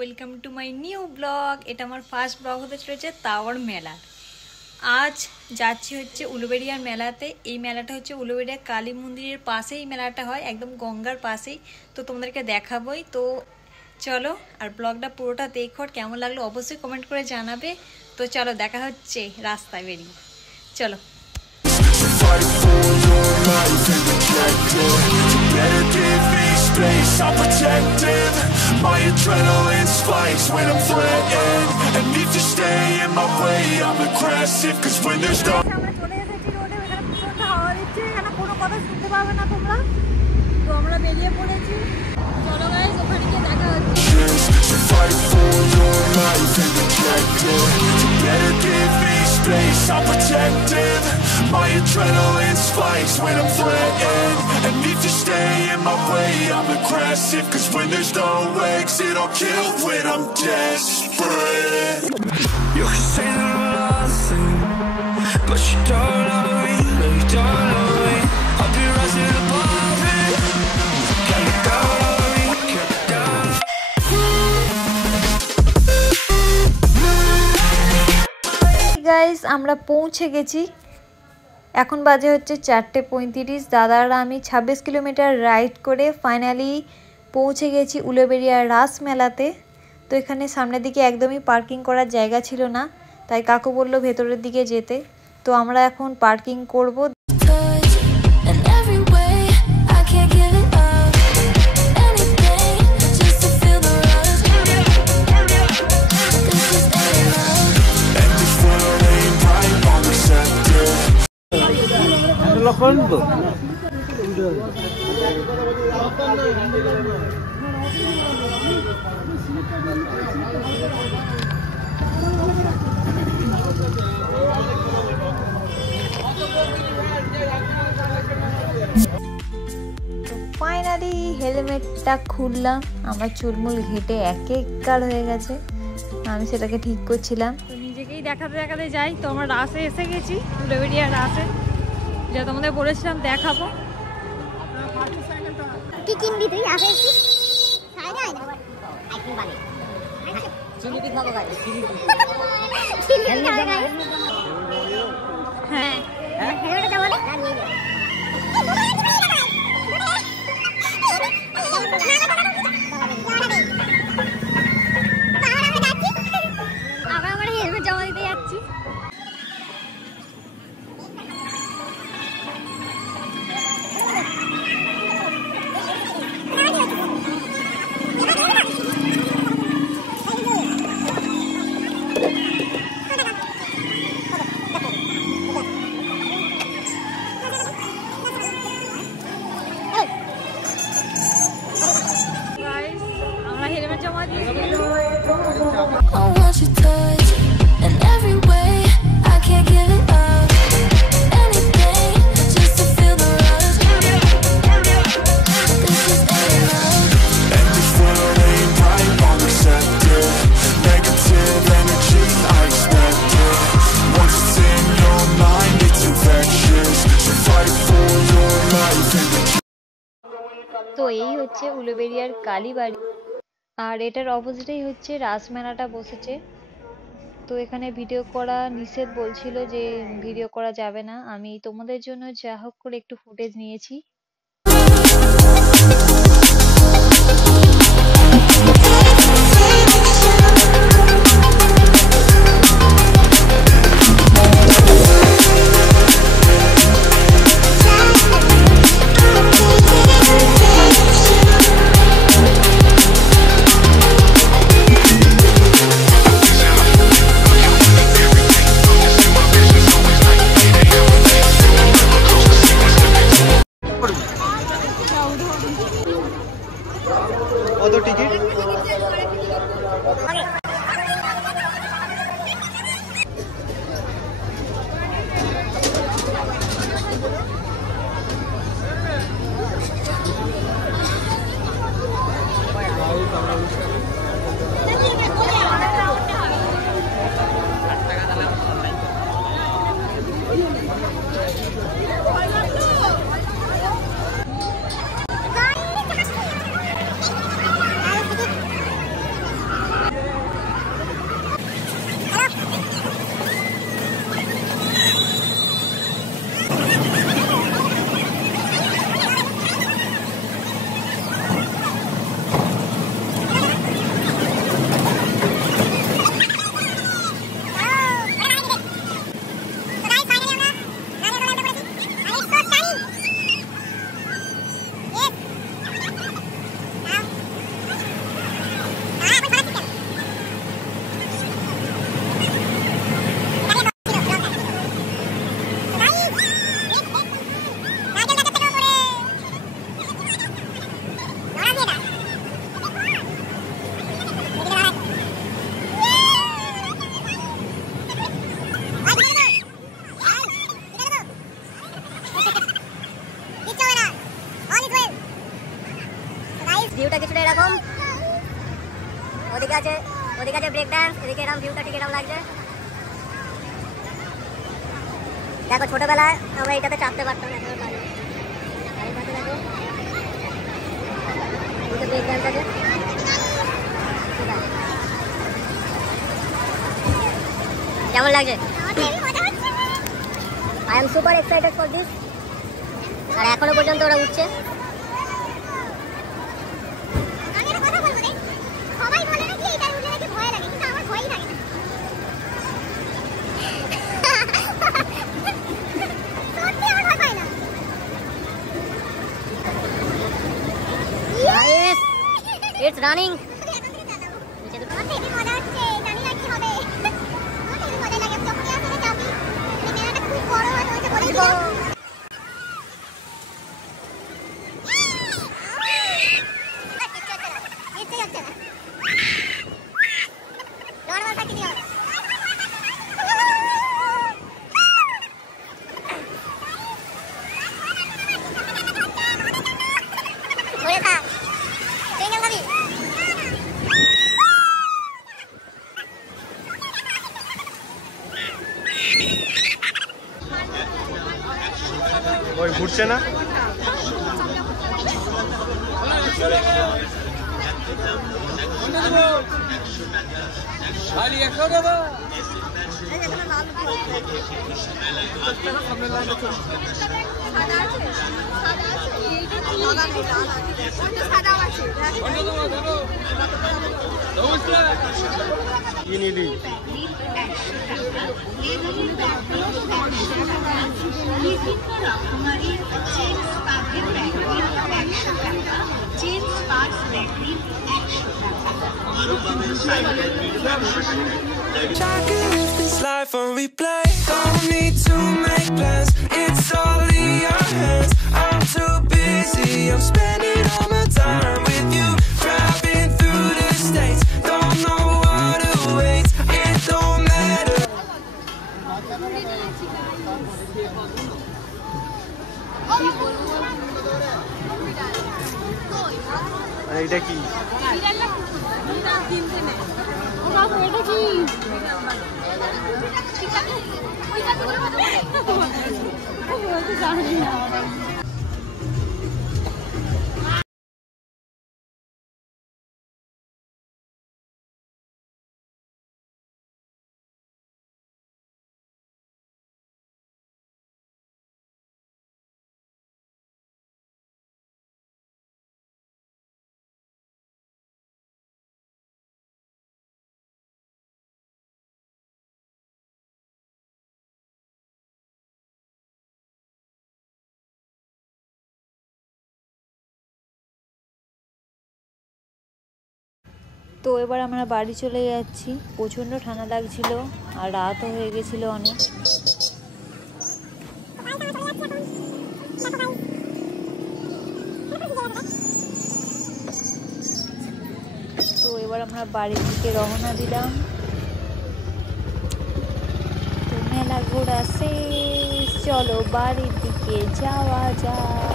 Welcome to my new blog. এটা আমার first blog হতে চলেছে তাওয়ার মেলা। আজ যাচ্ছি হচ্ছে উলুবেড়িয়ার মেলাতে। এই মেলাটা হচ্ছে উলুবেড়িয়া কালী মন্দিরের পাশেই মেলাটা হয়, একদম গঙ্গার পাশেই। তো তোমাদেরকে দেখাবোই। তো চলো, আর ব্লগটা পুরোটা দেখো, কেমন লাগলো অবশ্যই কমেন্ট করে জানাবে। তো চলো, দেখা হচ্ছে রাস্তায় বেরিয়ে। চলো। I'm protective, my adrenaline spikes when I'm threatened. And if you stay in my way, I'm aggressive. Cause when there's no fight for your life and protect it. You better give me space, I'm protective. My adrenaline spikes when I'm threatened. And if you stay in my way, I'm aggressive. Cause when there's no exit, I'll kill when I'm desperate. You can say that I'm nothing, but you don't love me, no you don't love me. I'll be rising above it. Can you go love me, can you go? Guys, আমরা পৌঁছে গেছি। এখন বাজে হচ্ছে 4:35। দাদারা আমি 26 kilometre ride করে ফাইনালি পৌঁছে গেছি উলুবেড়িয়ার রাস মেলাতে। তো এখানে সামনের দিকে একদমই পার্কিং করার জায়গা ছিল না, তাই কাকু বলল ভেতরের দিকে যেতে। তো আমরা এখন পার্কিং করব। ফাইনালি হেলমেটটা খুললাম, আমার চুলমুল ঘেটে একেকার হয়ে গেছে। আমি সেটাকে ঠিক করছিলাম। তো নিজেকেই দেখাতে দেখাতে যাই। তো আমরা রাসে এসে গেছি, উলুবেড়িয়ার রাসে, যা তোমাদের বলেছিলাম দেখাবো। কি কিনবি তুই? আসে এসেছিস সাইডে আয় না আইফোন বানি চিনি কি খাবো গাড়ি চিনি খাবো গাড়ি। হ্যাঁ হেলমেটটা দাও না নিয়ে নে। আমরা হেলমেট জমা দিতে যাচ্ছি। আমরা হেলমেট জমা দিয়েছি। তো এই হচ্ছে উলুবেড়িয়ার কালীবাড়ি, আর এটার অপোজিটেই হচ্ছে রাসমেলাটা বসেছে। তো এখানে ভিডিও করা নিষেধ বলছিল, যে ভিডিও করা যাবে না। আমি তোমাদের জন্য যা হোক করে একটু ফুটেজ নিয়েছি। ভিউটা কিছুটা এরকম, ওদিকে আছে ব্রেক ডান্স, এদিকে এরকম ভিউটা ঠিক এরকম লাগছে। দেখো ছোটবেলায় আমরা এটাতে চাপতে পারতাম, এখন পারি। দেখো ব্রেক ডান্স আছে, কেমন লাগছে? I am super excited for this. আর এখনো পর্যন্ত ওরা উঠছে। It's running. ওই ঘুরছে না, কি নিলি? I can live this life on replay. Don't need to make plans. It's all in your hands. I'm too busy. I'm spending all my time with you. Driving through the states. Don't know what awaits. It don't matter. এটা কি? তো এবার আমরা বাড়ি চলে যাচ্ছি। প্রচণ্ড ঠান্ডা লাগছিল আর রাতও হয়ে গেছিলো অনেক। তো এবার আমরা বাড়ির দিকে রওনা দিলাম। তো মেলা ঘোরা শেষ, চলো বাড়ির দিকে যাওয়া যাক।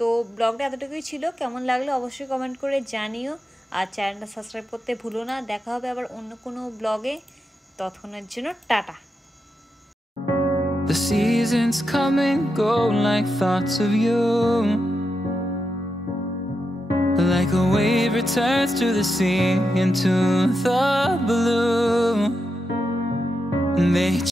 তো ব্লগটা এতটুকুই ছিল। কেমন লাগলো অবশ্যই কমেন্ট করে জানিও, আর চ্যানেলটা সাবস্ক্রাইব করতে ভুলো না। দেখা হবে আবার অন্য কোনো ব্লগে, ততক্ষণের জন্য tata. The seasons come and go like thoughts of you, like a wave returns to the sea into the blue. They